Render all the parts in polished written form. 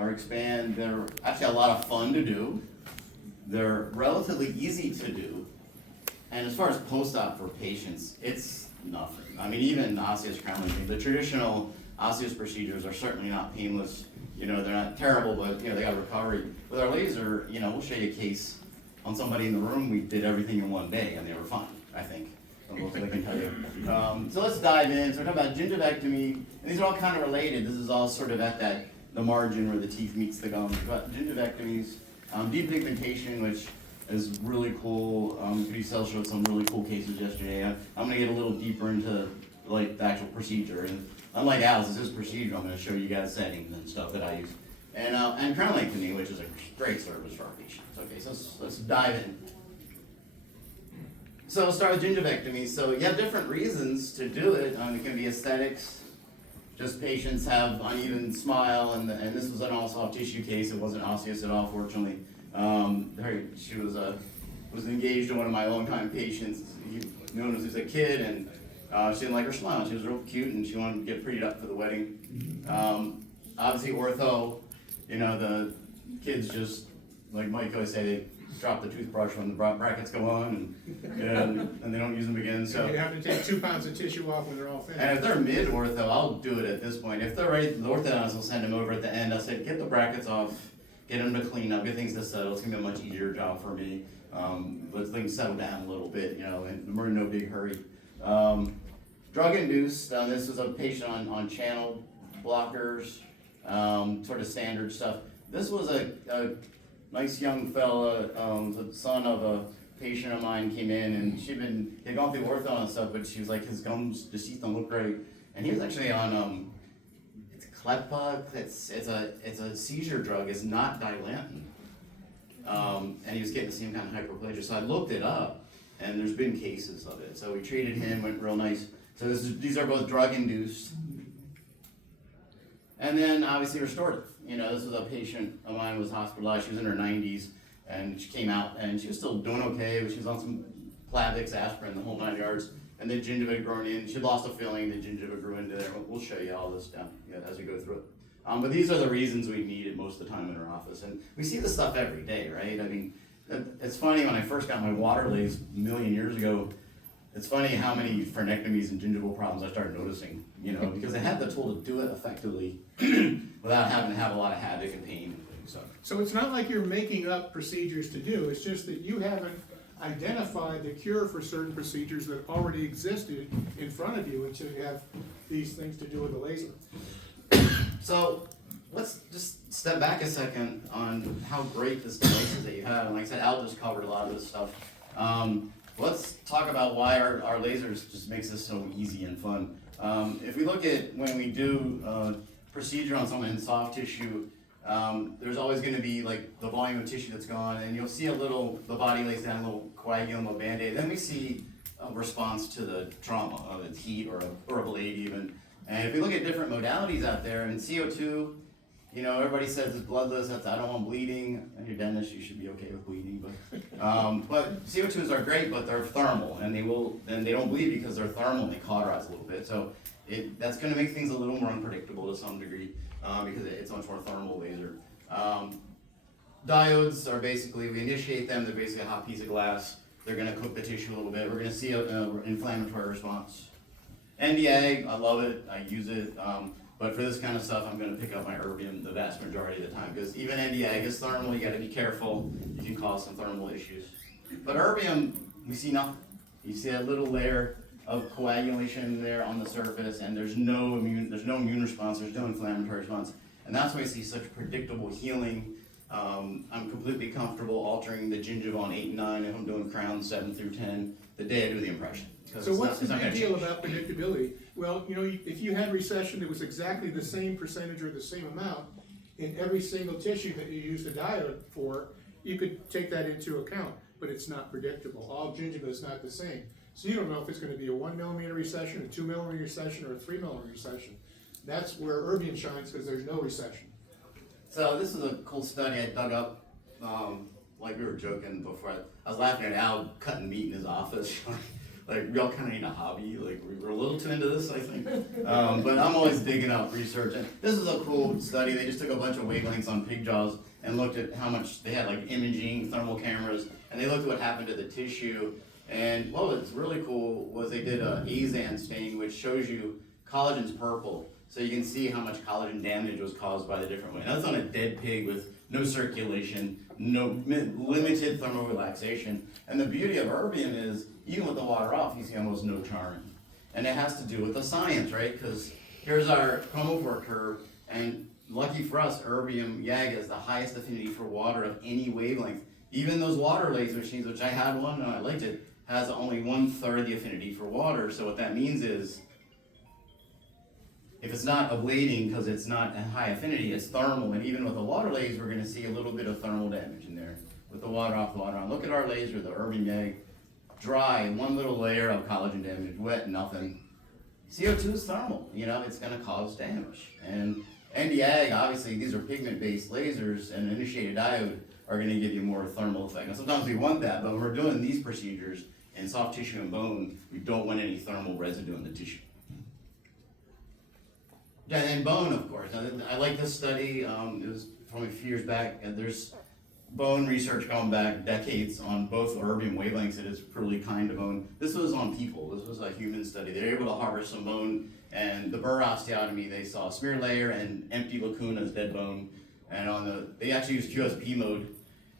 or expand. They're actually a lot of fun to do. They're relatively easy to do. And as far as post-op for patients, it's nothing. I mean, even osseous crown linking, the traditional osseous procedures are certainly not painless. You know, they're not terrible, but you know, they got recovery. With our laser, you know, we'll show you a case on somebody in the room. We did everything in one day, and they were fine, I think. Most I can tell you. So let's dive in. So we're talking about gingivectomy, and these are all kind of related. This is all sort of at the margin where the teeth meets the gum. But gingivectomies, depigmentation, which is really cool. Cell showed some really cool cases yesterday. I'm going to get a little deeper into like the actual procedure, and unlike Al's, this is procedure. I'm going to show you guys settings and stuff that I use, and crown lengthening, which is a great service for our patients. Okay, so let's dive in. So we'll start with gingivectomy. So you have different reasons to do it. It can be aesthetics, just patients have uneven smile, and this was an all soft tissue case. It wasn't osseous at all, fortunately. She was engaged to one of my longtime patients. He known as a kid, and she didn't like her smile. She was real cute, and she wanted to get prettied up for the wedding. Obviously, ortho, you know, the kids just, like Mike always say, they drop the toothbrush when the brackets go on, and they don't use them again. So you have to take 2 pounds of tissue off when they're all finished. And if they're mid-ortho, I'll do it at this point. If they're ready, the orthodontist will send them over at the end. I'll say, get the brackets off, get them to clean up, get things to settle. It's going to be a much easier job for me. Let things settle down a little bit, you know, and we're in no big hurry. Drug-induced, this was a patient on channel blockers, sort of standard stuff. This was a nice young fella, the son of a patient of mine, came in, and he'd gone through ortho and stuff, but she was like, his gums, his teeth don't look great. And he was actually on, it's Clepa, it's a seizure drug, it's not Dilantin. And he was getting the same kind of hyperplasia. So I looked it up, and there's been cases of it. So we treated him, went real nice. So these are both drug-induced. And then obviously restorative. You know, this was a patient of mine who was hospitalized. She was in her 90s, and she came out, and she was still doing okay, but she was on some Plavix, aspirin, the whole 9 yards, and then gingiva had grown in. She lost a filling, the gingiva grew into there. We'll show you all this down as we go through it. But these are the reasons we need it most of the time in our office, and we see this stuff every day, right? I mean, it's funny, when I first got my Waterleys a million years ago, it's funny how many frenectomies and gingival problems I started noticing, you know, because they had the tool to do it effectively without having to have a lot of havoc and pain and things. So it's not like you're making up procedures to do, it's just that you haven't identified the cure for certain procedures that already existed in front of you until you have these things to do with the laser. So let's just step back a second on how great this device is that you have. And like I said, Al just covered a lot of this stuff. Let's talk about why our lasers just makes this so easy and fun. If we look at when we do procedure on someone in soft tissue, there's always going to be like the volume of tissue that's gone, and you'll see the body lays down a little coagulum, a Band-Aid. Then we see a response to the trauma of its heat or a blade even. And if we look at different modalities out there, and CO2, you know, everybody says it's bloodless, I don't want bleeding. And your dentist, you should be okay with bleeding, but CO2s are great, but they're thermal, and they don't bleed because they're thermal and they cauterize a little bit. So that's going to make things a little more unpredictable to some degree because it's a much more thermal laser. Diodes are basically, we initiate them, they're basically a hot piece of glass. They're going to cook the tissue a little bit. We're going to see an inflammatory response. NDA, I love it, I use it. But for this kind of stuff, I'm going to pick up my Erbium the vast majority of the time, because even NDA is thermal. You got to be careful. You can cause some thermal issues. But Erbium, we see nothing. You see that little layer of coagulation there on the surface, and there's no immune response. There's no inflammatory response, and that's why I see such predictable healing. I'm completely comfortable altering the gingiva on 8 and 9 if I'm doing crowns 7 through 10 the day I do the impression. So what's the big deal about predictability? Well, you know, if you had recession that was exactly the same percentage or the same amount in every single tissue that you use the diode for, you could take that into account, but it's not predictable. All gingiva is not the same. So you don't know if it's going to be a 1 millimeter recession, a 2 millimeter recession, or a 3 millimeter recession. That's where Erbium shines, because there's no recession. So this is a cool study I dug up, like we were joking before. I was laughing at Al cutting meat in his office. Like, we all kind of need a hobby, like, we're a little too into this, I think. But I'm always digging up research, and this is a cool study. They just took a bunch of wavelengths on pig jaws and looked at how much, they had like imaging, thermal cameras, and they looked at what happened to the tissue. And what was really cool was they did a Azan stain, which shows you collagen's purple. So you can see how much collagen damage was caused by the different way. Now that's on a dead pig with no circulation, limited thermal relaxation. And the beauty of erbium is, even with the water off, you see almost no charring. And it has to do with the science, right? Because here's our chromophore curve, and lucky for us, erbium YAG has the highest affinity for water of any wavelength. Even those water laser machines, which I had one and I liked it, has only 1/3 the affinity for water. So what that means is, if it's not ablating because it's not a high affinity, it's thermal. And even with the water laser, we're going to see a little bit of thermal damage in there. With the water off, the water on. Look at our laser, the erbium YAG. Dry, one little layer of collagen damage. Wet, nothing. CO2 is thermal, you know, it's going to cause damage. And Nd:YAG, obviously, these are pigment-based lasers, and initiated diode are going to give you more thermal effect. Now, sometimes we want that, but when we're doing these procedures in soft tissue and bone, we don't want any thermal residue in the tissue. Yeah, and bone, of course. Now, I like this study. It was from a few years back, and there's bone research going back decades on both erbium wavelengths. It is really kind to bone. This was on people. This was a human study. They were able to harvest some bone, and the burr osteotomy, they saw a smear layer and empty lacunas, dead bone. And they actually used QSP mode,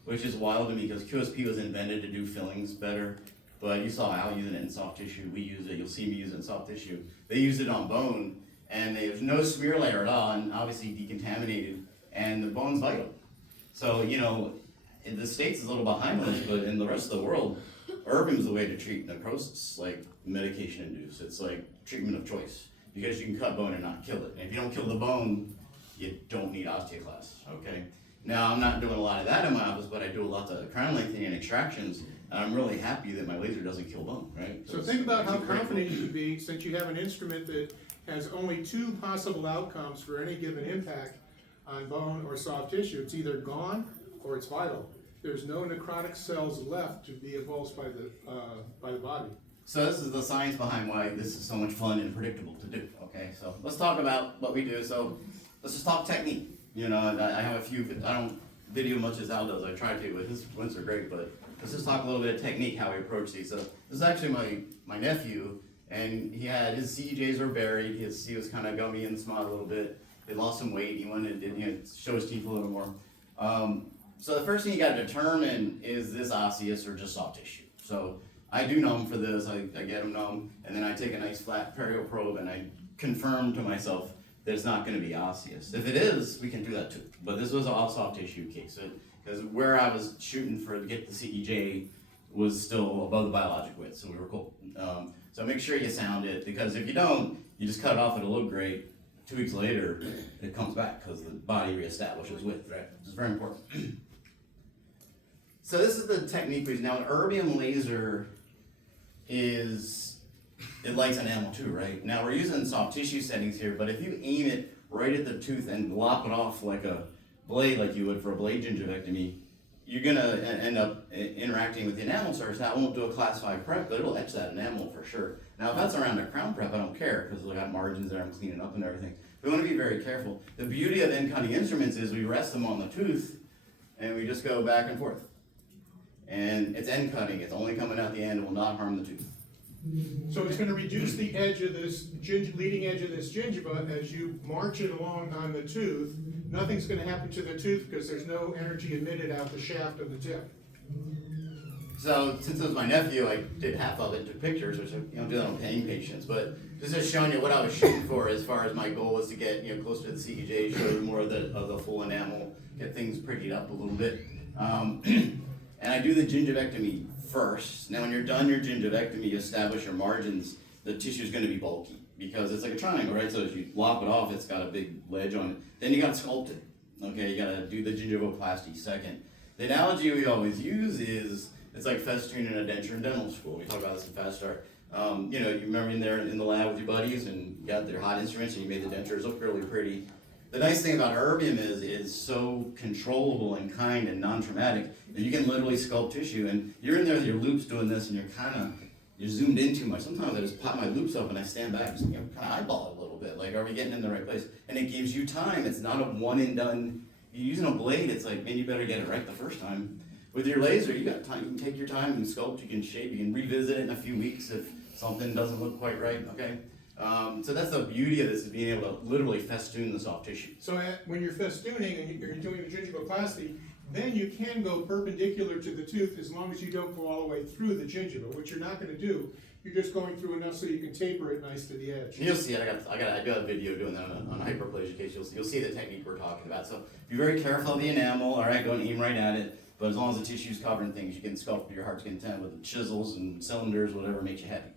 which is wild to me because QSP was invented to do fillings better. But you saw Al using it in soft tissue. We use it. You'll see me use it in soft tissue. They used it on bone, and there's no smear layer at all, and obviously decontaminated, and the bone's vital. So, you know, in the States it's a little behind us, but in the rest of the world, erbium is the way to treat necrosis, like medication induced. It's like treatment of choice, because you can cut bone and not kill it. And if you don't kill the bone, you don't need osteoclasts, okay? Now, I'm not doing a lot of that in my office, but I do a lot of crown lengthening and extractions, and I'm really happy that my laser doesn't kill bone, right? So think about how confident you can be, since you have an instrument that has only 2 possible outcomes for any given impact on bone or soft tissue. It's either gone or it's vital. There's no necrotic cells left to be avulsed by the body. So this is the science behind why this is so much fun and predictable to do, okay? So let's talk about what we do. So let's just talk technique. You know, I have a few, I don't video much as Al does, I try to, but his ones are great, but let's just talk a little bit of technique, how we approach these. So this is actually my nephew, and he had, his CEJs were buried, he was kind of gummy and small a little bit. He lost some weight, he wanted to show his teeth a little more. So the first thing you gotta determine is this osseous or just soft tissue. So I do numb for this, I get him numb, and then I take a nice flat perio probe and I confirm to myself that it's not gonna be osseous. If it is, we can do that too. But this was all soft tissue case, because where I was shooting to get the CEJ was still above the biologic width, so we were cool. So make sure you sound it, because if you don't, you just cut it off, it'll look great. 2 weeks later, it comes back because the body reestablishes width, right? It's very important. So this is the technique we use. Now an erbium laser it lights enamel too, right? Now we're using soft tissue settings here, but if you aim it right at the tooth and lop it off like a blade, like you would for a blade gingivectomy, you're gonna end up interacting with the enamel surface. Now it won't do a class 5 prep, but it'll etch that enamel for sure. Now if that's around a crown prep, I don't care, because I got margins there, I'm cleaning up and everything. We wanna be very careful. The beauty of end cutting instruments is we rest them on the tooth, and we just go back and forth. And it's end cutting, it's only coming out the end, it will not harm the tooth. So it's gonna reduce the edge of this, leading edge of this gingiva as you march it along on the tooth. Nothing's gonna happen to the tooth because there's no energy emitted out the shaft of the tip. So since it was my nephew, I did half of it, took pictures, which I don't do that on paying patients, but just showing you what I was shooting for as far as my goal was to get closer to the CEJ, show you more of the full enamel, get things prettied up a little bit. And I do the gingivectomy first. Now when you're done your gingivectomy, you establish your margins, the tissue's gonna be bulky because it's like a triangle, right? So if you lop it off, it's got a big ledge on it. Then you gotta sculpt it, okay? You gotta do the gingivoplasty second. The analogy we always use is, it's like festoon in a denture in dental school. We talk about this in Fast Start. You remember in there in the lab with your buddies and you got their hot instruments and you made the dentures look really pretty. The nice thing about erbium is it's so controllable and kind and non-traumatic that you can literally sculpt tissue, and you're in there with your loops doing this and you're you're zoomed in too much. Sometimes I just pop my loops up and I stand back and just, kind of eyeball it a little bit. Like, are we getting in the right place? And it gives you time. It's not a one and done. You're using a blade, it's like, man, you better get it right the first time. With your laser, you got time. You can take your time, you can sculpt, you can shape, you can revisit it in a few weeks if something doesn't look quite right, okay? So that's the beauty of this, is being able to literally festoon the soft tissue. So when you're festooning and you're doing a gingivoplasty, then you can go perpendicular to the tooth as long as you don't go all the way through the gingiva, which you're not gonna do. You're just going through enough so you can taper it nice to the edge. And you'll see, I do a video doing that on a hyperplasia case. You'll see the technique we're talking about. So be very careful of the enamel. All right, don't aim right at it. But as long as the tissue's covering things, you can sculpt your heart's content with chisels and cylinders, whatever makes you happy.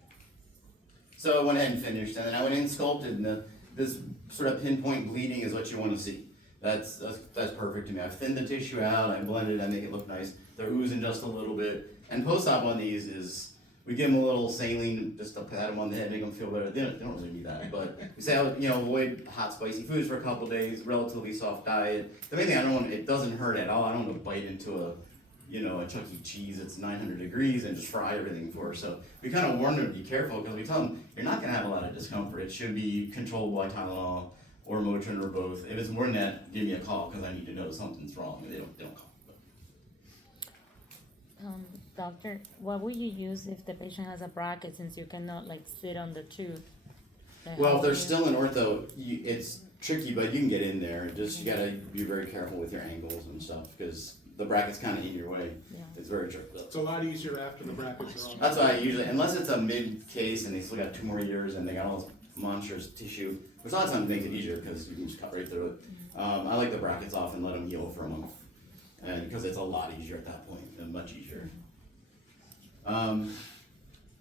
So I went ahead and finished, and then I went in and sculpted, and this sort of pinpoint bleeding is what you want to see. That's perfect to me. I've thinned the tissue out, I blended it, I make it look nice. They're oozing just a little bit. And post-op on these is, we give them a little saline just to pat them on the head, make them feel better. They don't really need that, but we say, avoid hot, spicy foods for a couple days, relatively soft diet. The main thing, it doesn't hurt at all. I don't want to bite into a Chuck E. Cheese that's 900 degrees and just fry everything for her. So we kind of warn them to be careful, because we tell them, you're not going to have a lot of discomfort. It should be controlled by Tylenol or Motrin or both. If it's more than that, give me a call, because I need to know something's wrong. They don't call. Doctor, what would you use if the patient has a bracket, since you cannot like sit on the tooth? Well, if they're still in ortho, it's tricky, but you can get in there. Just, you gotta be very careful with your angles and stuff, because the bracket's kind of in your way. Yeah. It's very tricky. It's a lot easier after the brackets are on. That's why I usually, unless it's a mid case and they still got 2 more years and they got all this monstrous tissue, which a lot of times makes it easier because you can just cut right through it. I like the brackets off and let them heal for a month, and because it's a lot easier at that point, and much easier. All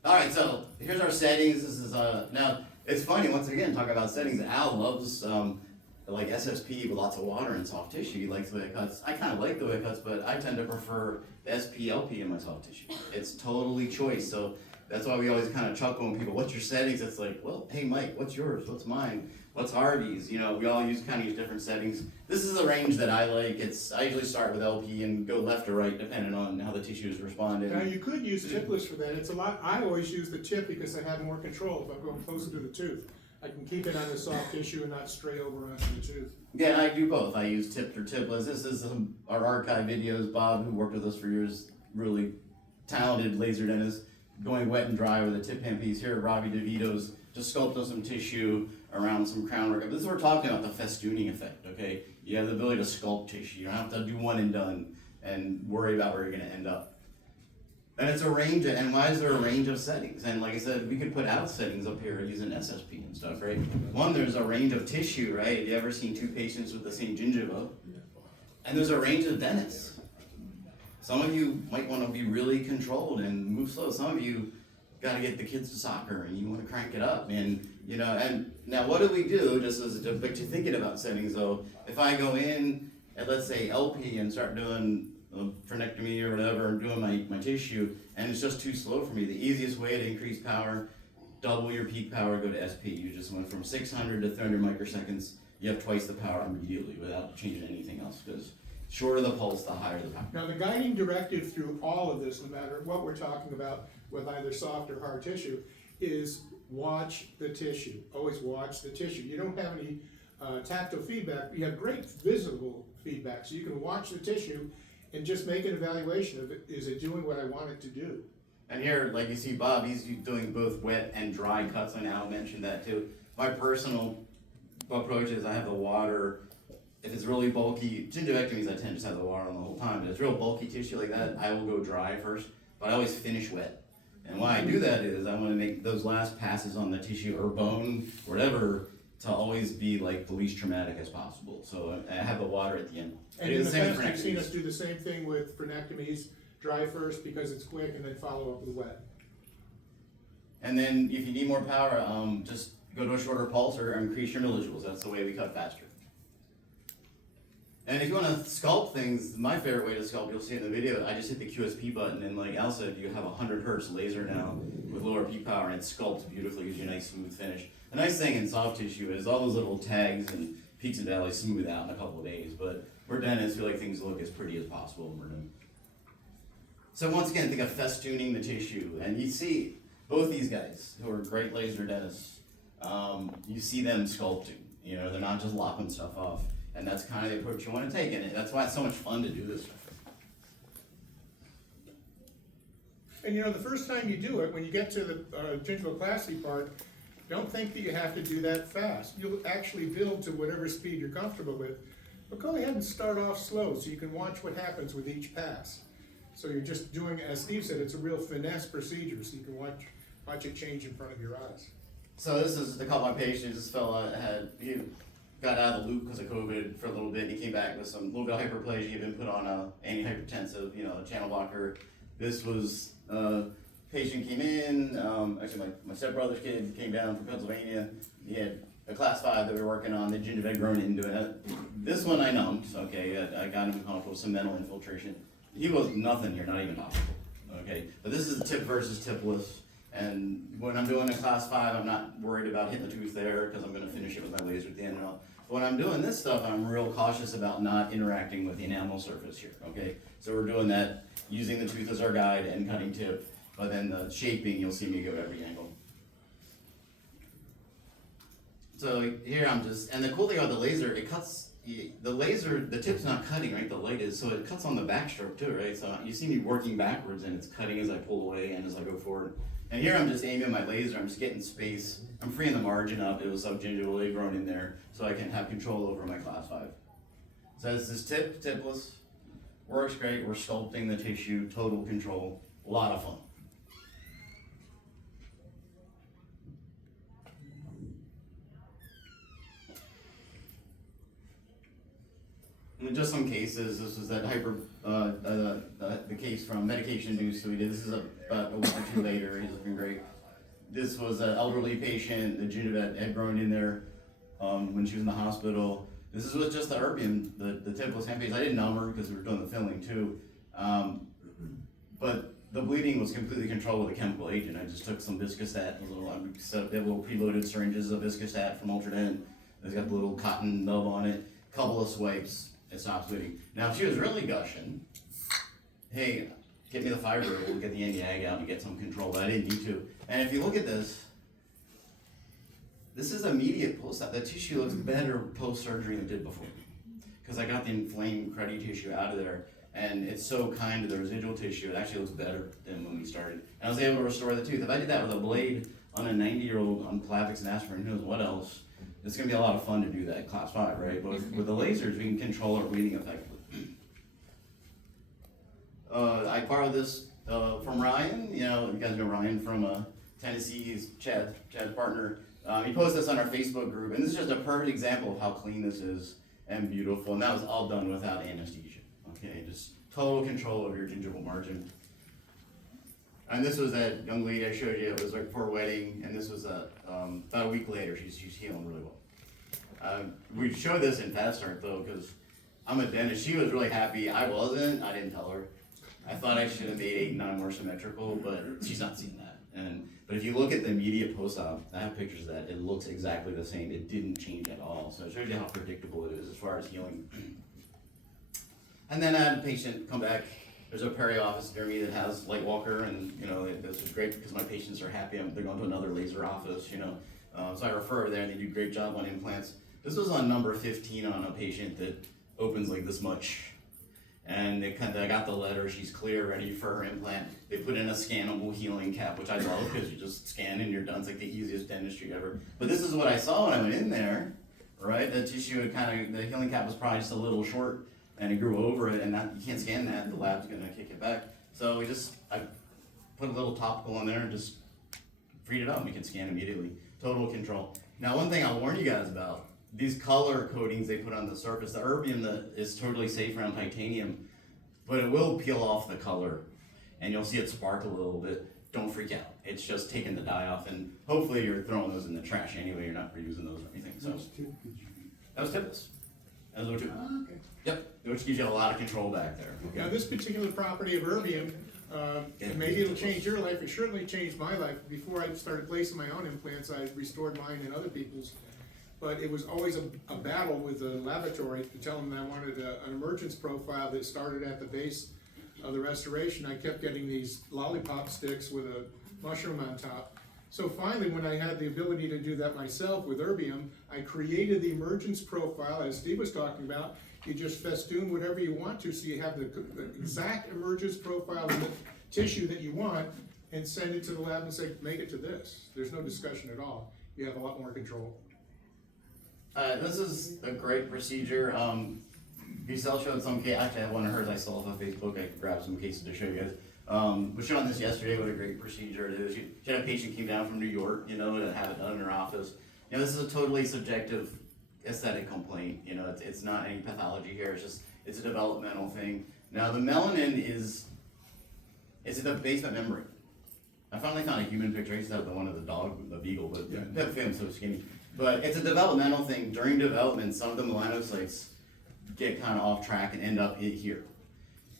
right, so here's our settings. This is now it's funny, once again, talk about settings. Al loves like SSP with lots of water and soft tissue. He likes the way it cuts. I kind of like the way it cuts, but I tend to prefer the SPLP in my soft tissue. It's totally choice. So that's why we always kind of chuckle when people, what's your settings? It's like, well, hey Mike, what's yours? What's mine? What's Harvey's? We all use different settings. This is a range that I like. I usually start with LP and go left or right depending on how the tissue is responding. Now, you could use tipless for that. It's a lot, I always use the tip because I have more control if I'm going closer to the tooth. I can keep it on the soft tissue and not stray over onto the tooth. Yeah, I do both. I use tipped or tipless. This is our archive videos. Bob, who worked with us for years, really talented laser dentist, going wet and dry with a tip handpiece. Here at Robbie DeVito's, just sculpted some tissue around some crown work. This is what we're talking about, the festooning effect, okay? You have the ability to sculpt tissue. You don't have to do one and done and worry about where you're gonna end up. And it's a range, and why is there a range of settings? And like I said, we could put out settings up here using SSP and stuff, right? One, there's a range of tissue, right? Have you ever seen 2 patients with the same gingiva? And there's a range of dentists. Some of you might wanna be really controlled and move slow. Some of you gotta get the kids to soccer and you wanna crank it up. And now what do we do, just as to get you thinking about settings though, if I go in at, let's say, LP and start doing frenectomy or whatever, and doing my tissue, and it's just too slow for me, the easiest way to increase power, double your peak power, go to SP. You just went from 600 to 300 microseconds. You have twice the power immediately without changing anything else, because shorter the pulse, the higher the power. Now, the guiding directive through all of this, no matter what we're talking about with either soft or hard tissue, is watch the tissue. Always watch the tissue. You don't have any tactile feedback. You have great visible feedback, so you can watch the tissue and just make an evaluation of it. Is it doing what I want it to do? And here, like you see Bob, he's doing both wet and dry cuts, and Al mentioned that too. My personal approach is I have the water. If it's really bulky, gingivectomies, I tend to just have the water on the whole time, but if it's real bulky tissue like that, I will go dry first, but I always finish wet. And why I do that is I want to make those last passes on the tissue or bone, whatever, to always be like the least traumatic as possible. So I have the water at the end. And in the past, you've seen us do the same thing with frenectomies, dry first because it's quick, and then follow up with wet. And then if you need more power, just go to a shorter pulse or increase your millijoules. That's the way we cut faster. And if you want to sculpt things, my favorite way to sculpt, you'll see it in the video, I just hit the QSP button, and like Al said, you have 100 hertz laser now with lower peak power, and it sculpts beautifully, gives you a nice smooth finish. The nice thing in soft tissue is all those little tags and peaks and valleys smooth out in a couple of days, but we're dentists, we like things to look as pretty as possible when we're doing. So once again, think of festooning the tissue, and you see, both these guys, who are great laser dentists, you see them sculpting, you know, they're not just lopping stuff off, and that's kind of the approach you wanna take, and that's why it's so much fun to do this stuff. And you know, the first time you do it, when you get to the gingivoplasty part, don't think that you have to do that fast. You'll actually build to whatever speed you're comfortable with. But go ahead and start off slow so you can watch what happens with each pass. So you're just doing, as Steve said, it's a real finesse procedure, so you can watch it change in front of your eyes. So this is a couple of my patients. This fella he got out of the loop because of COVID for a little bit. He came back with some little bit of hyperplasia. He'd been put on a antihypertensive, you know, a channel blocker. This was patient came in. Actually, my stepbrother's kid came down from Pennsylvania. He had a class 5 that we were working on. The gingiva had grown into it. This one I numbed. Okay, I got him comfortable with some mental infiltration. He was nothing here, not even topical. Okay, but this is tip versus tipless. And when I'm doing a class 5, I'm not worried about hitting the tooth there because I'm going to finish it with my laser at the end and all. But when I'm doing this stuff, I'm real cautious about not interacting with the enamel surface here, okay? So we're doing that, using the tooth as our guide and cutting tip, but then the shaping, you'll see me go every angle. So here I'm just, and the cool thing about the laser, it cuts, the tip's not cutting, right? The light is, so it cuts on the backstroke too, right? So you see me working backwards and it's cutting as I pull away and as I go forward. And here I'm just aiming my laser, I'm just getting space. I'm freeing the margin up, it was subgingivally grown in there, so I can have control over my class 5. So this is tipless, works great, we're sculpting the tissue, total control, a lot of fun. And just some cases, this was that the case from medication induced, so we did, this is about a week or 2 later, he's looking great. This was an elderly patient, the gingiva had grown in there when she was in the hospital. This is with just the erbium, the tipless hand paste. I didn't numb her because we were doing the filling too. But the bleeding was completely controlled with a chemical agent. I just took some Viscostat, they have little preloaded syringes of Viscostat from Ultradent. It's got the little cotton nub on it, couple of swipes. It stops bleeding. Now, if she was really gushing, hey, get me the fiber, we'll get the anti-ag out and get some control, but I didn't need to. And if you look at this is immediate post-op. That tissue looks better post-surgery than it did before. Because I got the inflamed cruddy tissue out of there, and it's so kind to the residual tissue, it actually looks better than when we started. And I was able to restore the tooth. If I did that with a blade on a 90-year-old on Plavix and aspirin, who knows what else, it's gonna be a lot of fun to do that, class 5, right? But with the lasers, we can control our bleeding effectively. I borrowed this from Ryan. You know, you guys know Ryan from Tennessee. He's Chad's partner. He posted this on our Facebook group, and this is just a perfect example of how clean this is and beautiful. And that was all done without anesthesia. Okay, just total control of your gingival margin. And this was that young lady I showed you. It was right before her wedding, and this was about a week later. She's healing really well. We showed this in Fast Start though, because I'm a dentist. She was really happy. I wasn't. I didn't tell her. I thought I should have made 8 and 9 more symmetrical, but she's not seen that. But if you look at the immediate post-op, I have pictures of that. It looks exactly the same. It didn't change at all. So it shows you how predictable it is as far as healing. And then I had a patient come back. There's a peri office near me that has Lightwalker, and you know this is great because my patients are happy. They're going to another laser office, you know. So I refer over there, and they do a great job on implants. This was on number 15 on a patient that opens like this much. And I got the letter, she's clear, ready for her implant. They put in a scannable healing cap, which I love because you just scan and you're done. It's like the easiest dentistry ever. But this is what I saw when I went in there, right? The tissue had the healing cap was probably just a little short and it grew over it, and you can't scan that, the lab's gonna kick it back. So I put a little topical on there and just freed it up and we can scan immediately. Total control. Now, one thing I'll warn you guys about, these color coatings they put on the surface, the erbium is totally safe around titanium, but it will peel off the color and you'll see it spark a little bit. Don't freak out. It's just taking the dye off, and hopefully you're throwing those in the trash anyway, you're not reusing those or anything. So that was tipless. That was O2. Okay. Yep, which gives you a lot of control back there. Okay. Now, this particular property of erbium, and maybe it'll change your life, it certainly changed my life. Before I started placing my own implants, I restored mine and other people's. But it was always a battle with the laboratory to tell them that I wanted an emergence profile that started at the base of the restoration. I kept getting these lollipop sticks with a mushroom on top. So finally, when I had the ability to do that myself with Erbium, I created the emergence profile, as Steve was talking about. You just festoon whatever you want to, so you have the exact emergence profile of the tissue that you want, and send it to the lab and say, make it to this. There's no discussion at all. You have a lot more control. This is a great procedure. Giselle showed some case. Actually, I have one of hers. I still have on Facebook. I could grab some cases to show you guys. We showed on this yesterday. What a great procedure it is. She had a patient came down from New York, you know, to have it done in her office. You know, this is a totally subjective aesthetic complaint. You know, it's not any pathology here. It's a developmental thing. Now the melanin it's the basement membrane. I finally found a human picture. I used to have the one of the dog, the beagle, but that film's so skinny. But it's a developmental thing. During development, some of the melanocytes get kind of off track and end up here.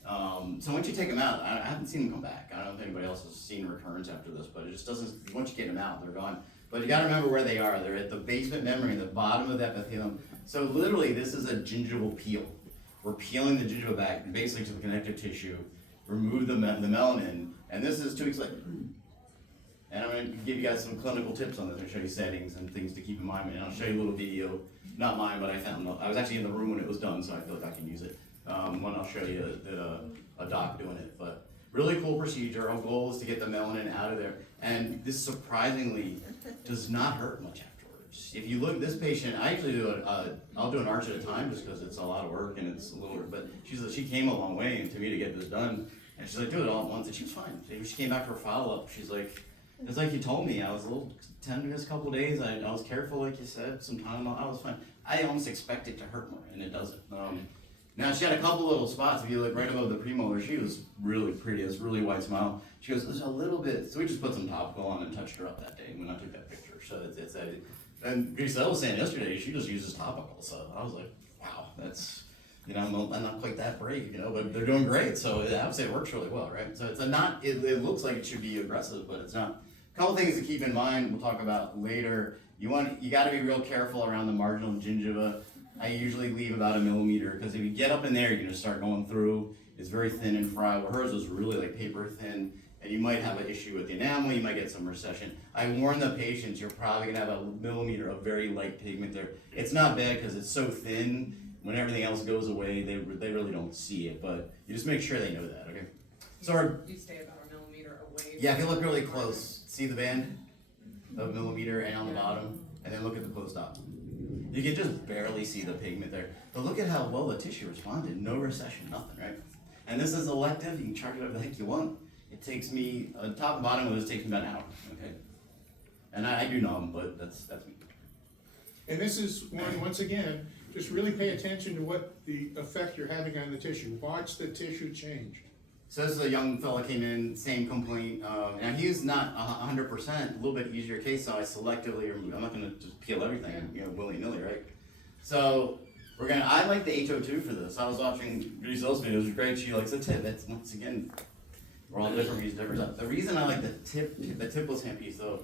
So once you take them out, I haven't seen them come back. I don't know if anybody else has seen recurrence after this, but it just doesn't, once you get them out, they're gone. But you gotta remember where they are. They're at the basement membrane, the bottom of the epithelium. So literally, this is a gingival peel. We're peeling the gingiva back, basically to the connective tissue, remove the melanin, and this is 2 weeks later. And I'm gonna give you guys some clinical tips on this. I'm gonna show you settings and things to keep in mind. And I'll show you a little video, not mine, but I was actually in the room when it was done, so I feel like I can use it. One I'll show you a doc doing it, but really cool procedure. Our goal is to get the melanin out of there. And this surprisingly does not hurt much afterwards. If you look at this patient, I actually I'll do an arch at a time just because it's a lot of work and it's a little, but she came a long way to me to get this done. And she's like, do it all at once, and she was fine. She came back for a follow-up. She's like, it's like you told me, I was a little tender a couple of days, I was careful like you said, some time, I was fine. I almost expect it to hurt more, and it doesn't. Now she had a couple little spots, if you look right above the premolar, she was really pretty, this really wide smile. She goes, there's a little bit, so we just put some topical on and touched her up that day when I took that picture. So it's that, and Giselle was saying yesterday, she just uses topical, so I was like, wow, that's, you know, I'm not quite that brave, you know, but they're doing great, so I would say it works really well, right? So it's it looks like it should be aggressive, but it's not. Couple things to keep in mind, we'll talk about later. You gotta be real careful around the marginal gingiva. I usually leave about 1 millimeter, because if you get up in there, you're gonna start going through. It's very thin and friable. Hers was really like paper thin, and you might have an issue with the enamel, you might get some recession. I warn the patients, you're probably gonna have 1 millimeter of very light pigment there. It's not bad, because it's so thin, when everything else goes away, they really don't see it, but you just make sure they know that, okay? So you stay about 1 millimeter away. yeah, if you look really close, see the band of millimeter and on the bottom, and then look at the post-op. You can just barely see the pigment there. But look at how well the tissue responded. No recession, nothing, right? And this is elective. You can charge it whatever the heck you want. It takes me, top and bottom of this takes me about an hour, okay? And I do numb, but that's me. And this is one, once again, just really pay attention to what the effect you're having on the tissue. Watch the tissue change. So this is a young fella came in, same complaint. Now he was not 100%, a little bit easier case, so I selectively removed. I'm not gonna just peel everything, you know, willy-nilly, right? So I like the H02 for this. I was watching Giselle's videos, it was great. She likes the tip. It's, once again, we're all different, we use different stuff. The reason I like the tipless handpiece though,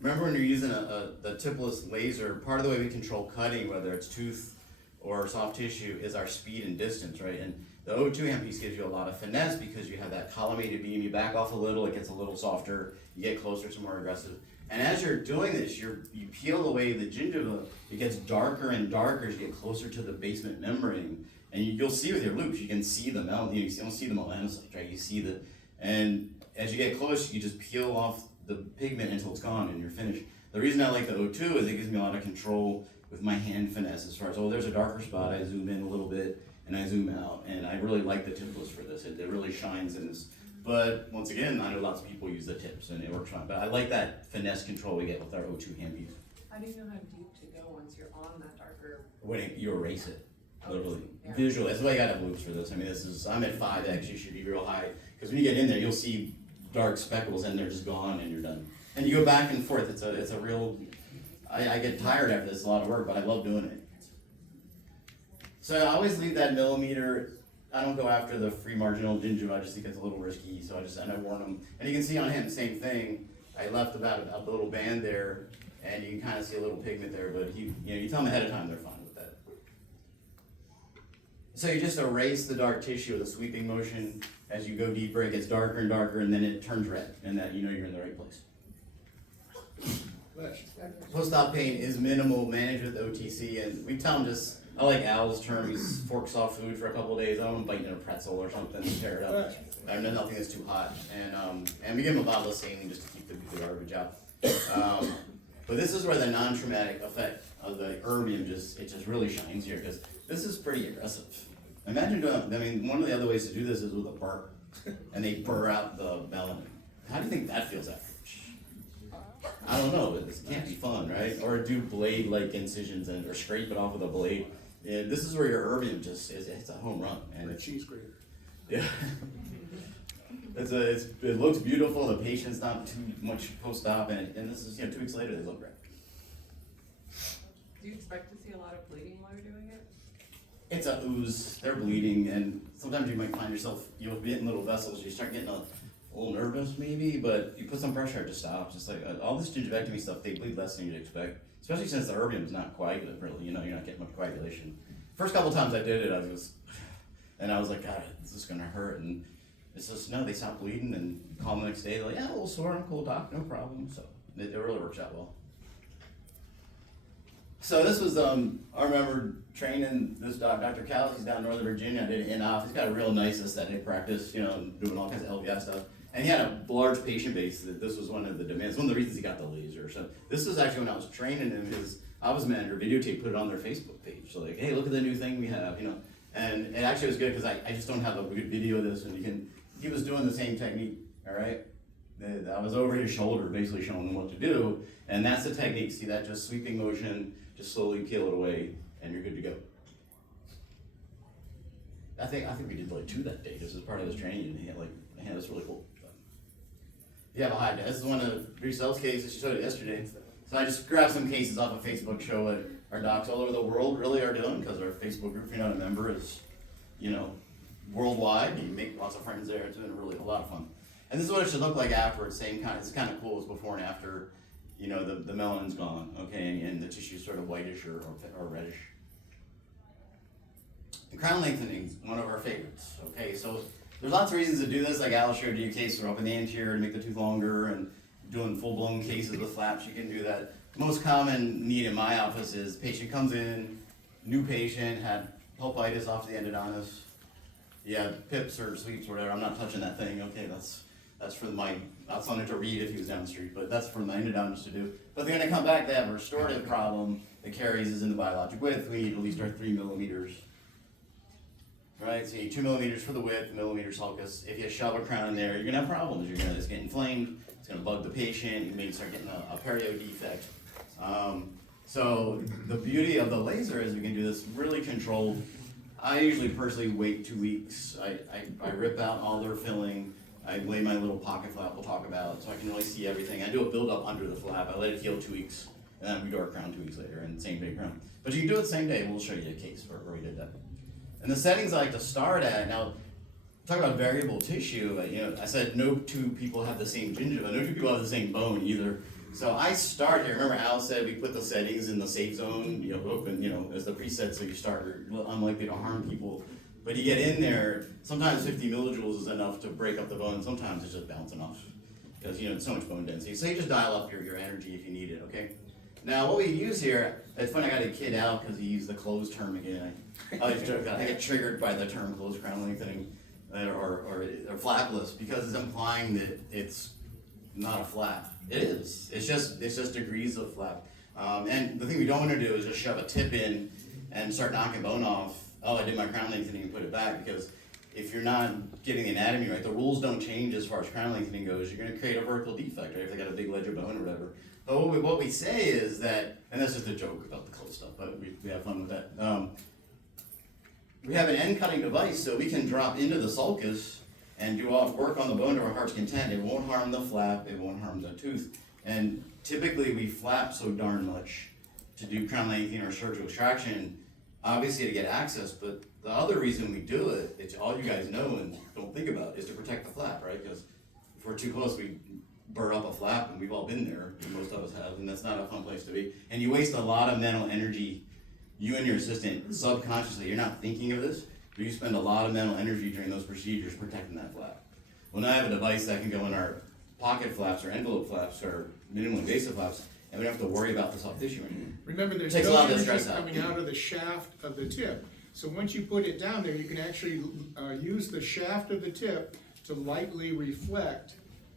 remember when you're using the tipless laser, part of the way we control cutting, whether it's tooth or soft tissue, is our speed and distance, right? And the O2 handpiece gives you a lot of finesse because you have that collimated beam, you back off a little, it gets a little softer, you get closer to more aggressive. And as you're doing this, you peel away the gingiva, it gets darker and darker as you get closer to the basement membrane. And you'll see with your loupes, you can see the melanin, you don't see the melanocytes, right? You see and as you get close, you just peel off the pigment until it's gone and you're finished. The reason I like the O2 is it gives me a lot of control with my hand finesse as far as, oh, there's a darker spot, I zoom in a little bit, and I zoom out, and I really like the tipless for this. It really shines in this. But once again, I know lots of people use the tips, and it works fine. But I like that finesse control we get with our O2 handpiece. How do you know how deep to go once you're on that darker? When you erase it, literally. Yeah. Visually, that's why I gotta have loops for this. I mean, I'm at 5x, you should be real high. Because when you get in there, you'll see dark speckles, and they're just gone, and you're done. And you go back and forth. It's a real, I get tired after this, a lot of work, but I love doing it. So I always leave that millimeter. I don't go after the free marginal gingiva, I just think it's a little risky, so I warn them. And you can see on him, same thing. I left about a little band there, and you can kind of see a little pigment there, but you tell them ahead of time, they're fine with that. So you just erase the dark tissue with a sweeping motion. As you go deeper, it gets darker and darker, and then it turns red, and that you know you're in the right place. Flesh. Post-op pain is minimal, managed with OTC, and we tell them just, I like Al's term, he's forks off food for a couple of days, I don't bite in a pretzel or something, tear it up. I know nothing that's too hot, and we give him a bottle of saline just to keep the garbage out. But this is where the non-traumatic effect of the erbium just really shines here, because this is pretty aggressive. Imagine doing, I mean, one of the other ways to do this is with a burr, and they burr out the melanin. How do you think that feels afterwards? I don't know, but this can't be fun, right? Or do blade-like incisions or scrape it off with a blade. Yeah, this is where your erbium just it's a home run. And Or a cheese grater. yeah. It looks beautiful, the patient's not too much post-op, and this is, 2 weeks later, they look great. Do you expect to see a lot of bleeding while you're doing it? It's a ooze, they're bleeding, and sometimes you might find yourself, you'll be in little vessels, you start getting a little nervous maybe, but you put some pressure, it just stops. Just like all this gingivectomy stuff, they bleed less than you'd expect, especially since the erbium is not coagulant, really, you're not getting much coagulation. First couple times I did it, I was like, God, this is gonna hurt, and it's just, no, they stop bleeding, and call them the next day, they're like, yeah, a little sore, I'm cool, doc, no problem, so it really works out well. So this was, I remember training this doc, Dr. Callis, he's down in Northern Virginia, I did it in-off, he's got a real nice aesthetic practice, doing all kinds of LVI stuff. And he had a large patient base, that this was one of the demands, one of the reasons he got the laser. So this was actually when I was training him, his office manager videotape, put it on their Facebook page. So like, hey, look at the new thing we have, And it actually was good, because I just don't have a good video of this, and he was doing the same technique, all right? I was over his shoulder, basically showing him what to do, and that's the technique. See that just sweeping motion, just slowly peel it away, and you're good to go. I think we did like 2 that day. This was part of his training, and he had this really cool. If you have a high, this is one of Bricelle's cases she showed it yesterday. So I just grabbed some cases off of Facebook, show what our docs all over the world really are doing, because our Facebook group, if you're not a member, is worldwide. You make lots of friends there. It's been really a lot of fun. And this is what it should look like afterwards. Same kind. It's kind of cool. It's before and after. The melanin's gone, okay, and the tissue's sort of whitish or reddish. The crown lengthening is one of our favorites. Okay, so there's lots of reasons to do this. Like Al showed you a case where up in the anterior to make the tooth longer, and doing full-blown cases with flaps. You can do that. Most common need in my office is patient comes in, new patient, had pulpitis off the endodontist. Yeah, pips or sweeps or whatever. I'm not touching that thing. Okay, that's for I'll send it to Reed if he was down the street, but that's for my endodontist to do. But they're gonna come back, they have a restorative problem. The caries is in the biologic width. We need at least our 3 millimeters. Right, so you need 2 millimeters for the width, millimeter sulcus. If you shove a crown in there, you're gonna have problems. It's gonna get inflamed, it's gonna bug the patient, you may start getting a perio defect. So the beauty of the laser is we can do this really controlled. I usually personally wait 2 weeks. I rip out all their filling. I lay my little pocket flap we'll talk about, so I can really see everything. I do a build up under the flap. I let it heal 2 weeks, and then we do our crown 2 weeks later, and same day crown. But you can do it the same day. We'll show you a case where we did that. And the settings I like to start at, now, talk about variable tissue, I said no 2 people have the same gingiva, no 2 people have the same bone either. So I start here, remember Al said we put the settings in the safe zone, open, as the preset, so you start, you're unlikely to harm people. But you get in there, sometimes 50 millijoules is enough to break up the bone, sometimes it's just bouncing off, because it's so much bone density. So you just dial up your energy if you need it, okay? Now, what we use here, it's funny, I got a kid out because he used the closed term again. I get triggered by the term closed crown lengthening or flapless, because it's implying that it's not a flap. It is. It's just degrees of flap. And the thing we don't want to do is just shove a tip in and start knocking bone off. Oh, I did my crown lengthening and put it back, because if you're not getting the anatomy right, the rules don't change as far as crown lengthening goes. You're going to create a vertical defect, right? If they got a big ledge of bone or whatever. But what we say is that, and that's just a joke about the close stuff, but we have fun with that. We have an end cutting device, so we can drop into the sulcus and do all work on the bone to our heart's content. It won't harm the flap, it won't harm the tooth. And typically we flap so darn much to do crown lengthening or surgical extraction, obviously to get access, but the other reason we do it, it's all you guys know and don't think about, is to protect the flap, right? Because if we're too close, we burr up a flap, and we've all been there, most of us have, and that's not a fun place to be. And you waste a lot of mental energy, you and your assistant, subconsciously, you're not thinking of this, but you spend a lot of mental energy during those procedures protecting that flap. Well, now I have a device that can go in our pocket flaps or envelope flaps or minimally invasive flaps, and we don't have to worry about the soft tissue anymore. Remember, there's Takes a no lot of the energy stress out. coming out of the shaft of the tip. So once you put it down there, you can actually use the shaft of the tip to lightly reflect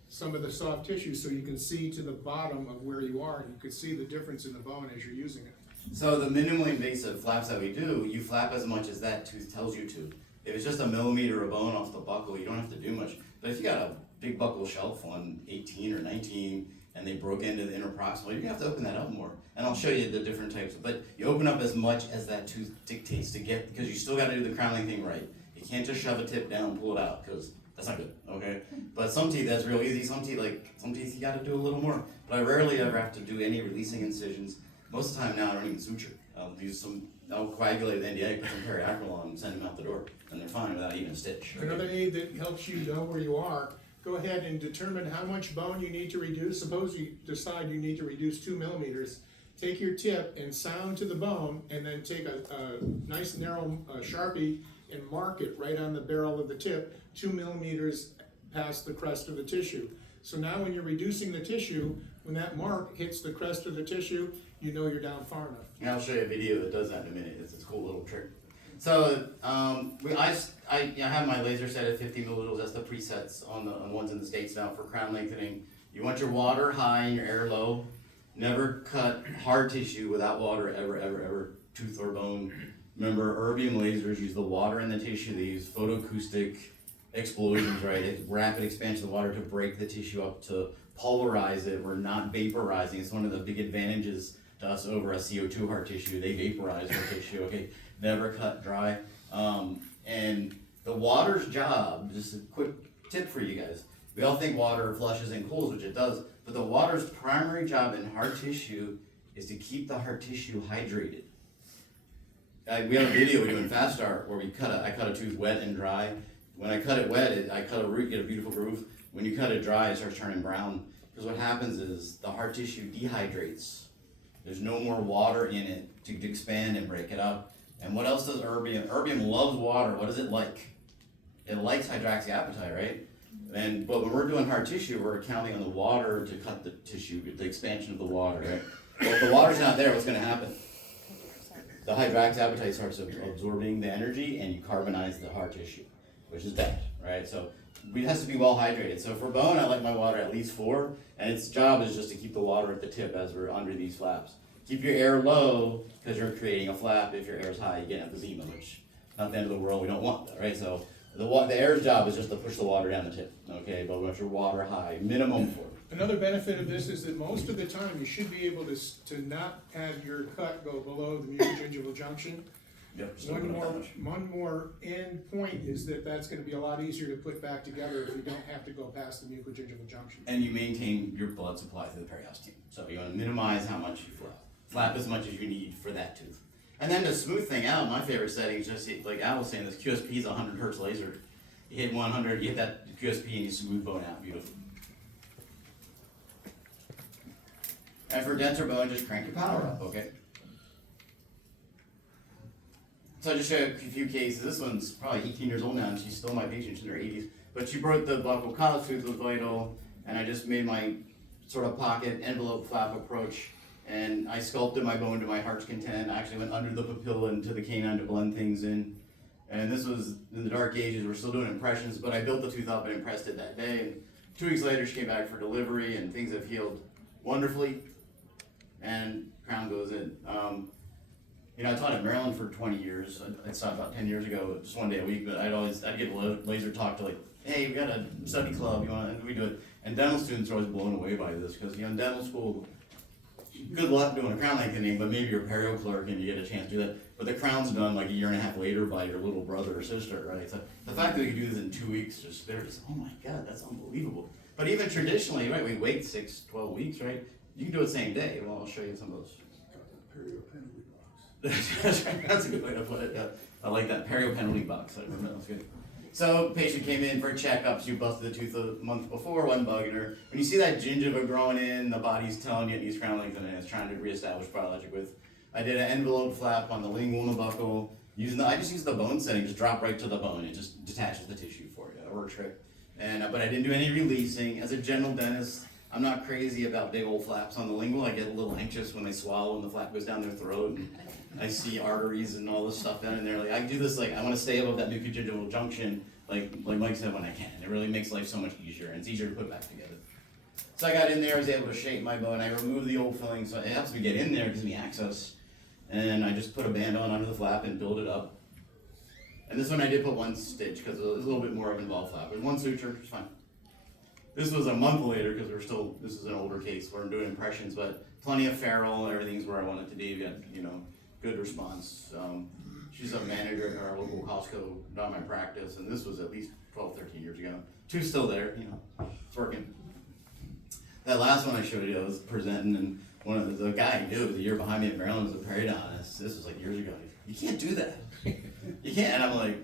some of the soft tissue, so you can see to the bottom of where you are, and you can see the difference in the bone as you're using it. So the minimally invasive flaps that we do, you flap as much as that tooth tells you to. If it's just a millimeter of bone off the buckle, you don't have to do much. But if you got a big buckle shelf on 18 or 19, and they broke into the interproximal, you're gonna have to open that up more. And I'll show you the different types, but you open up as much as that tooth dictates to get, because you still gotta do the crowning thing right. You can't just shove a tip down and pull it out, because that's not good, okay? But some teeth, that's real easy. Some teeth you gotta do a little more. But I rarely ever have to do any releasing incisions. Most of the time now, I don't even suture. I'll coagulate the NDA, put some periacryl on, and send them out the door, and they're fine without even a stitch. okay? Another aid that helps you know where you are, go ahead and determine how much bone you need to reduce. Suppose you decide you need to reduce 2 millimeters. Take your tip and sound to the bone, and then take a nice narrow Sharpie and mark it right on the barrel of the tip, 2 millimeters past the crest of the tissue. So now when you're reducing the tissue, when that mark hits the crest of the tissue, you know you're down far enough. And I'll show you a video that does that in a minute. It's a cool little trick. So I have my laser set at 50 millijoules. That's the presets on the ones in the States now for crown lengthening. You want your water high and your air low. Never cut hard tissue without water ever, tooth or bone. Remember, erbium lasers use the water in the tissue. They use photoacoustic explosions, right? It's rapid expansion of the water to break the tissue up, to pulverize it. We're not vaporizing. It's one of the big advantages to us over a CO2 hard tissue. They vaporize our tissue, okay? Never cut dry. And the water's job, just a quick tip for you guys. We all think water flushes and cools, which it does, but the water's primary job in hard tissue is to keep the hard tissue hydrated. We have a video we do in Fast Start where I cut a tooth wet and dry. When I cut it wet, I cut a root, get a beautiful groove. When you cut it dry, it starts turning brown. Because what happens is the hard tissue dehydrates. There's no more water in it to expand and break it up. And what else does erbium? Erbium loves water. What does it like? It likes hydroxyapatite, right? But when we're doing hard tissue, we're counting on the water to cut the tissue, the expansion of the water, right? Well, if the water's not there, what's gonna happen? The hydroxyapatite starts absorbing the energy, and you carbonize the hard tissue, which is dead, right? So it has to be well hydrated. So for bone, I like my water at least 4, and its job is just to keep the water at the tip as we're under these flaps. Keep your air low, because you're creating a flap. If your air's high, you get emphysema, which not the end of the world. We don't want that, right? So the air's job is just to push the water down the tip, okay? But with your water high, minimum 4. Another benefit of this is that most of the time, you should be able to not have your cut go below the mucogingival junction. Yep. One more end point is that that's gonna be a lot easier to put back together if you don't have to go past the mucogingival junction. And you maintain your blood supply to the periosteum. So you want to minimize how much you flap. Flap as much as you need for that tooth. And then to smooth thing out, my favorite setting is just, like Al was saying, this QSP is 100 hertz laser. You hit 100, you hit that QSP and you smooth bone out, beautiful. And for denser bone, just crank your power up, okay? So I just show you a few cases. This one's probably 18 years old now, and she's still my patient. She's in her 80s. But she broke the buccal college tooth with Vital, and I just made my sort of pocket envelope flap approach, and I sculpted my bone to my heart's content. I actually went under the papilla into the canine to blend things in. And this was in the dark ages. We're still doing impressions, but I built the tooth up and impressed it that day. And 2 weeks later, she came back for delivery, and things have healed wonderfully. And crown goes in. I taught at Maryland for 20 years. I stopped about 10 years ago, just 1 day a week, but I'd give a laser talk to hey, we got a study club, and we do it. And dental students are always blown away by this, because, in dental school, good luck doing a crown lengthening, but maybe you're a perio clerk and you get a chance to do that. But the crown's done like a year and a half later by your little brother or sister, right? So the fact that we could do this in 2 weeks, they're just, oh my God, that's unbelievable. But even traditionally, right, we wait 6, 12 weeks, right? You can do it same day. Well, I'll show you some of those. That's a good way to put it. Yeah. I like that perio penalty box. I remember that was good. So patient came in for checkups. You busted the tooth a month before, wasn't bugging her. When you see that gingiva growing in, the body's telling you it needs crown lengthening, and it's trying to reestablish biologic width. I did an envelope flap on the lingual and the buccal. I just use the bone setting, just drop right to the bone, it just detaches the tissue for you, that works right. And, but I didn't do any releasing. As a general dentist, I'm not crazy about big old flaps on the lingual. I get a little anxious when they swallow and the flap goes down their throat, and I see arteries and all this stuff down in there. Like, I do this, like, I wanna stay above that mucogingival junction, like Mike said, when I can. It really makes life so much easier, and it's easier to put back together. So I got in there, I was able to shape my bone, I removed the old filling, so it helps me get in there, gives me access. And I just put a band on under the flap and build it up. And this one I did put one stitch, because it was a little bit more of an involved flap, but one suture, it's fine. This was a month later, because this is an older case where I'm doing impressions, but plenty of ferrule, everything's where I want it to be, we got, good response. She's a manager at our local Costco, not my practice, and this was at least 12, 13 years ago. Two's still there, it's working. That last one I showed you, I was presenting, and the guy I knew was a year behind me at Maryland, was a periodontist. This was like years ago. You can't do that. You can't. And I'm like,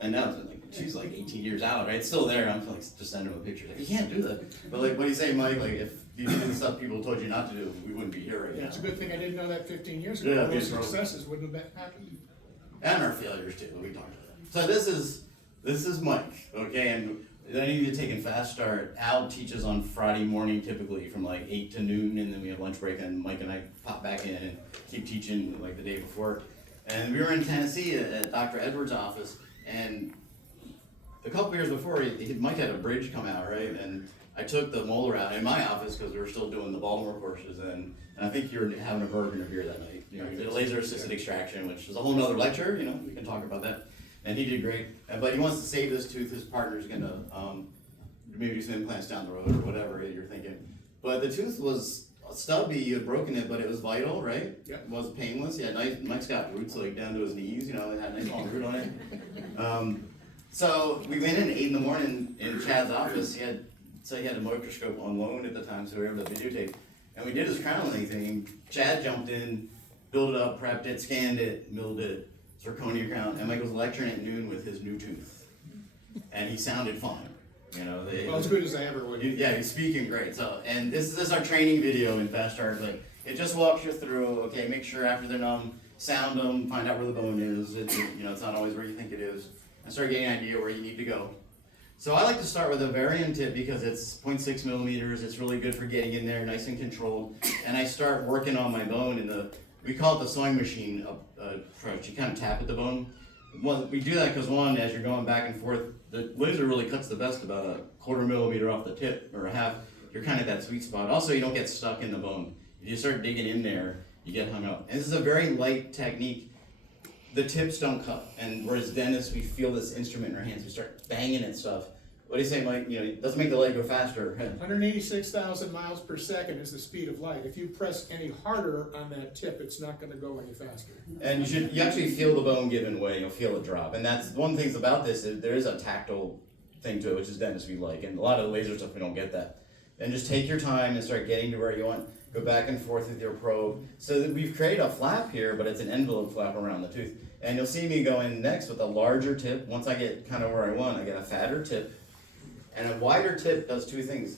and now it's like, she's like 18 years out, right? It's still there. I'm like, just sending him a picture. Like, you can't do that. But like, what do you say, Mike? Like, if you did the stuff people told you not to do, we wouldn't be here right now. Yeah, it's a good thing I didn't know that 15 years ago. Yeah, All those it's successes wouldn't have happened. And our failures too, we talked about that. So this is Mike, okay, and any of you taking Fast Start, Al teaches on Friday morning typically from like 8 to noon, and then we have lunch break, and Mike and I pop back in and keep teaching like the day before. And we were in Tennessee at Dr. Edwards' office, and a couple years before, Mike had a bridge come out, right, and I took the molar out in my office because we were still doing the Baltimore courses, and I think you were having a burger and a beer that night. You did a laser-assisted extraction, which is a whole nother lecture, we can talk about that. And he did great, but he wants to save this tooth. His partner's gonna maybe do some implants down the road or whatever you're thinking. But the tooth was stubby, you had broken it, but it was vital, right? Yeah. It was painless. Yeah, Mike's got roots like down to his knees, it had a nice long root on it. So we went in at 8 in the morning in Chad's office. He had a microscope on loan at the time, so we were able to videotape. And we did his crown thing. Chad jumped in, built it up, prepped it, scanned it, milled it, zirconia crown, and Mike was lecturing at noon with his new tooth. And he sounded fine, Well, as good as I ever would. Yeah, he's speaking great. So, and this is our training video in Fast Start. Like, it just walks you through, okay, make sure after they're numb, sound them, find out where the bone is. It's not always where you think it is. And start getting an idea where you need to go. So I like to start with a variant tip because it's 0.6 millimeters. It's really good for getting in there, nice and controlled. And I start working on my bone in we call it the sewing machine approach. You kind of tap at the bone. Well, we do that because one, as you're going back and forth, the laser really cuts the best about 1/4 millimeter off the tip or a half. You're kind of at that sweet spot. Also, you don't get stuck in the bone. If you start digging in there, you get hung up. And this is a very light technique. The tips don't cut, and whereas dentists, we feel this instrument in our hands, we start banging at stuff. What do you say, Mike? It doesn't make the leg go faster. 186,000 miles per second is the speed of light. If you press any harder on that tip, it's not going to go any faster. And you actually feel the bone giving way, you'll feel it drop. And that's one of the things about this, is there is a tactile thing to it, which is dentists we like. And a lot of laser stuff, we don't get that. And just take your time and start getting to where you want. Go back and forth with your probe. So that we've created a flap here, but it's an envelope flap around the tooth. And you'll see me go in next with a larger tip. Once I get kind of where I want, I get a fatter tip. And a wider tip does two things.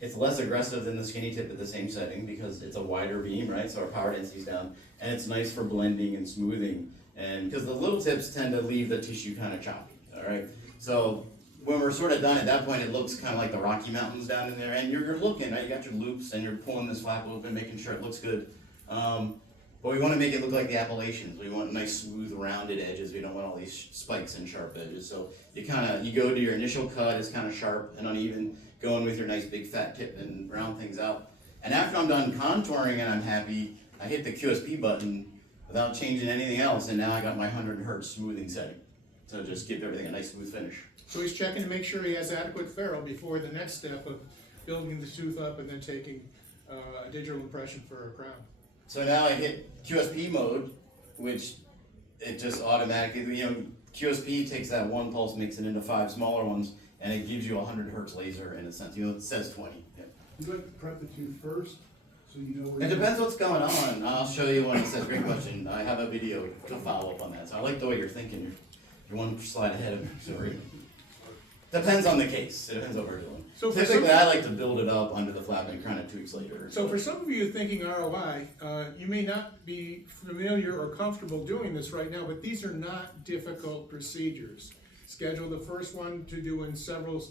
It's less aggressive than the skinny tip at the same setting because it's a wider beam, right? So our power density's down. And it's nice for blending and smoothing. And because the little tips tend to leave the tissue kind of choppy, all right? So when we're sort of done at that point, it looks kind of like the Rocky Mountains down in there. And you're looking, right? You got your loops and you're pulling this flap open, making sure it looks good. But we want to make it look like the Appalachians. We want nice, smooth, rounded edges. We don't want all these spikes and sharp edges. So you go to your initial cut, it's kind of sharp and uneven, going with your nice big fat tip and round things out. And after I'm done contouring and I'm happy, I hit the QSP button without changing anything else, and now I got my 100 hertz smoothing setting. So just give everything a nice smooth finish. So he's checking to make sure he has adequate ferrule before the next step of building the tooth up and then taking a digital impression for a crown. So now I hit QSP mode, which it just automatically, QSP takes that one pulse, makes it into 5 smaller ones, and it gives you a 100 hertz laser in a sense. It says 20. Yeah. You like to prep the tooth first, so you know where. It depends what's going on. I'll show you when it says, great question. I have a video to follow up on that. So I like the way you're thinking. You're one slide ahead of me, sorry. Depends on the case, it depends what we're doing. So for Typically, some- I like to build it up under the flap and crown it 2 weeks later. So for some of you thinking ROI, you may not be familiar or comfortable doing this right now, but these are not difficult procedures. Schedule the first one to do in several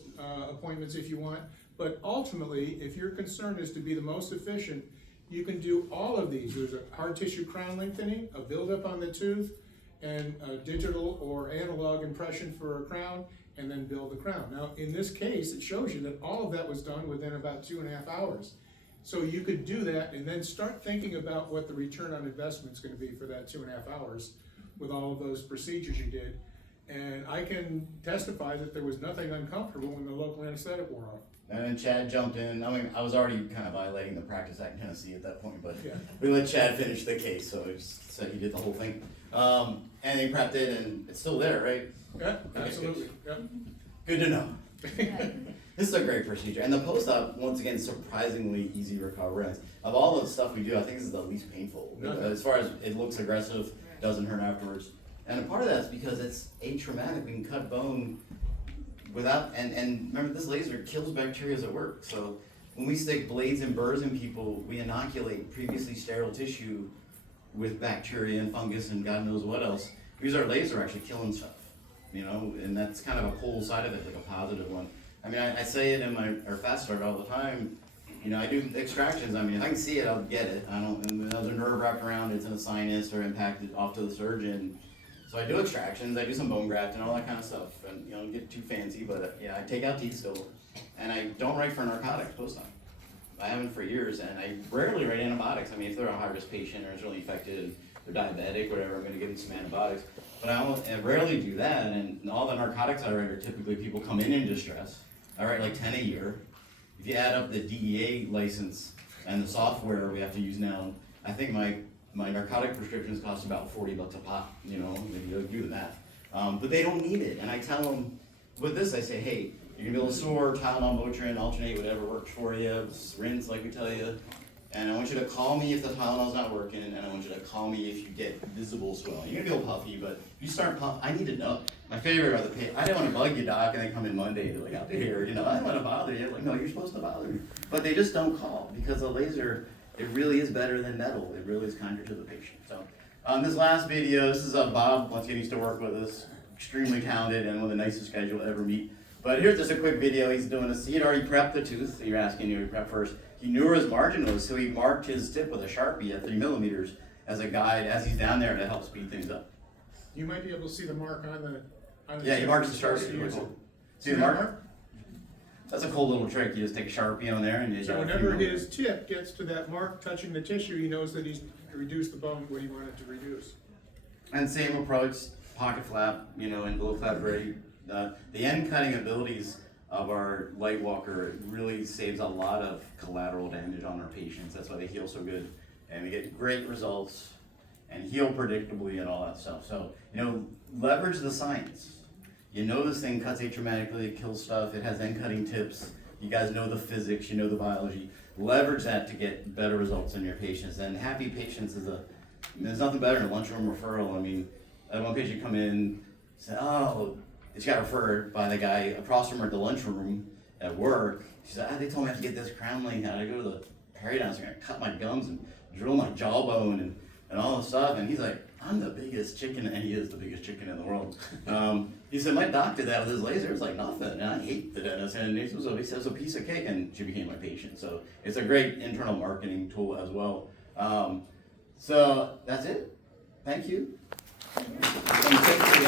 appointments if you want, but ultimately, if your concern is to be the most efficient, you can do all of these. There's a hard tissue crown lengthening, a buildup on the tooth, and a digital or analog impression for a crown, and then build the crown. Now, in this case, it shows you that all of that was done within about 2.5 hours. So you could do that and then start thinking about what the return on investment is gonna be for that 2.5 hours with all of those procedures you did. And I can testify that there was nothing uncomfortable when the local anesthetic wore off. And then Chad jumped in, I mean, I was already kind of violating the Practice Act in Tennessee at that point, but Yeah. we let Chad finish the case, so he just said he did the whole thing. And he prepped it, and it's still there, right? Yeah, absolutely, yeah. Good to know. This is a great procedure, and the post-op, once again, surprisingly easy recovery. Of all the stuff we do, I think this is the least painful. Nothing. As far as it looks aggressive, doesn't hurt afterwards. And a part of that's because it's atraumatic, we can cut bone without, and remember, this laser kills bacteria at work. So when we stick blades and burrs in people, we inoculate previously sterile tissue with bacteria and fungus and God knows what else. We use our laser actually killing stuff, you know, and that's kind of a cool side of it, like a positive one. I mean, I say it in our fast start all the time. You know, I do extractions. I mean, if I can see it, I'll get it. I don't, and there's a nerve wrapped around it, it's in a sinus or impacted off to the surgeon. So I do extractions, I do some bone graft and all that kind of stuff. And, you know, get too fancy, but yeah, I take out teeth still. And I don't write for narcotics post-op. I haven't for years, and I rarely write antibiotics. I mean, if they're a high-risk patient or is really infected, they're diabetic, whatever, I'm gonna give them some antibiotics. But I rarely do that, and all the narcotics I write are typically people come in distress. I write like 10 a year. If you add up the DEA license and the software we have to use now, I think my narcotic prescriptions cost about $40 a pop, you know, maybe you'll do that. But they don't need it, and I tell them, with this I say, hey, you're gonna be a little sore, Tylenol, Motrin, alternate, whatever works for you, rinse like we tell you. And I want you to call me if the Tylenol's not working, and I want you to call me if you get visible swelling. You're gonna feel puffy, but if you start I need to know. My favorite are the patients. I didn't want to bug you, doc, and they come in Monday, they're like, out here, you know, I don't want to bother you. Like, no, you're supposed to bother me. But they just don't call, because the laser, it really is better than metal. It really is kinder to the patient. So, this last video, this is Bob, once again, he used to work with us, extremely talented and one of the nicest guys you'll ever meet. But here's just a quick video he's doing this. He had already prepped the tooth. You're asking you to prep first. He knew where his margin was, so he marked his tip with a Sharpie at 3 millimeters as a guide as he's down there to help speed things up. You might be able to see the mark on the. Yeah, he marks the tip. Sharpie. Really cool. See See the that mark? That's a cool little trick. You just take a Sharpie on there and you So got a whenever 3 millimeters. his tip gets to that mark touching the tissue, he knows that he's reduced the bone what he wanted to reduce. And same approach, pocket flap, you know, and below flap ready. The end cutting abilities of our Lightwalker really saves a lot of collateral damage on our patients. That's why they heal so good. And we get great results and heal predictably and all that stuff. So, you know, leverage the science. You know this thing cuts atraumatically, it kills stuff, it has end cutting tips. You guys know the physics, you know the biology. Leverage that to get better results in your patients. And happy patients there's nothing better than a lunchroom referral. I mean, I had one patient come in, said, oh, she got referred by the guy across from her at the lunchroom at work. She said, they told me I have to get this crown lane out. I go to the periodontist, they're gonna cut my gums and drill my jawbone and all this stuff. And he's like, I'm the biggest chicken, and he is the biggest chicken in the world. He said, my doc did that with his laser, it's like nothing, and I hate the dentist, and he says, a piece of cake, and she became my patient. So it's a great internal marketing tool as well. So that's it. Thank you.